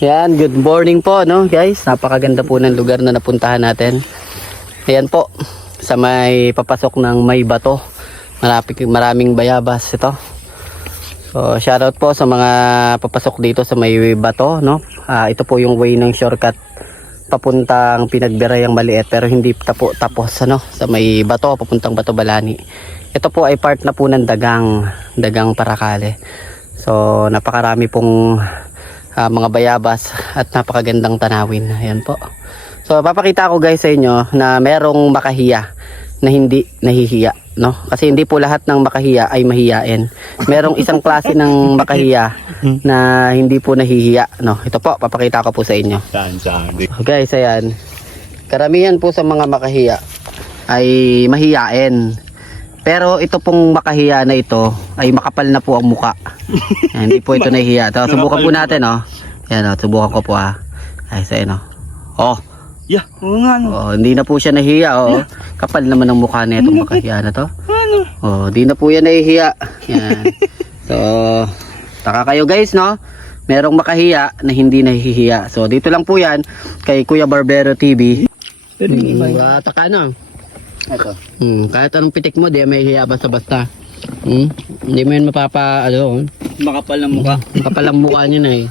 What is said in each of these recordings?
Yan, good morning po, no, guys. Napakaganda po ng lugar na napuntahan natin. Ayan po, sa may papasok ng may bato. Marapik, maraming bayabas ito. So, shoutout po sa mga papasok dito sa may bato, no. Ah, ito po yung way ng shortcut papuntang Pinagbirayang Maliit pero hindi tapo, tapos ano sa may bato papuntang Bato Balani. Ito po ay part na po ng dagang, dagang Parakale. So, napakarami pong ah, mga bayabas at napakagandang tanawin. Ayan po. So, papakita ko guys sa inyo na merong makahiya na hindi nahihiya, no? Kasi hindi po lahat ng makahiya ay mahiyain. Merong isang klase ng makahiya na hindi po nahihiya, no? Ito po, papakita ko po sa inyo. Saan, So guys, ayan. Karamihan po sa mga makahiya ay mahiyain. Pero ito pong makahiya na ito ay makapal na po ang muka. Hindi po ito nahihiya. So, subukan po natin, oh. Ayan, oh, subukan ko po, ha. Ay, sa ayan, oh. Oh, Yeah, oo nga no. oh, hindi na po siya nahihiya, oh. Kapal naman ang mukha na itong makahiya na to. Ano? Oh, di na po yan nahihiya. Yan. So, taka kayo guys, no? Merong makahiya na hindi nahihiya. So, dito lang po yan kay Kuya Barbero TV. Hmm, taka na. Ito. Hmm, kahit anong pitik mo, di may hiya basta-basta. Hmm, hindi mo yan mapapa, ano, Makapal na mukha. makapal ang mukha niya na eh.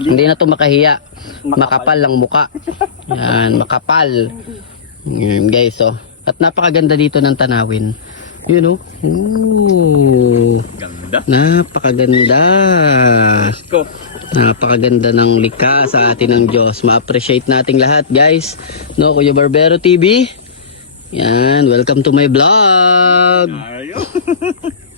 Hindi na to makahiya. Makapal ang muka. Yan, makapal. Yan guys, oh. At napakaganda dito ng tanawin. Yun oh. Ooh. Ganda. Napakaganda. Ko. Napakaganda ng likha sa atin ng Diyos. Ma-appreciate nating lahat, guys. No, Kuya Barbero TV. Yan, welcome to my vlog. Ayo.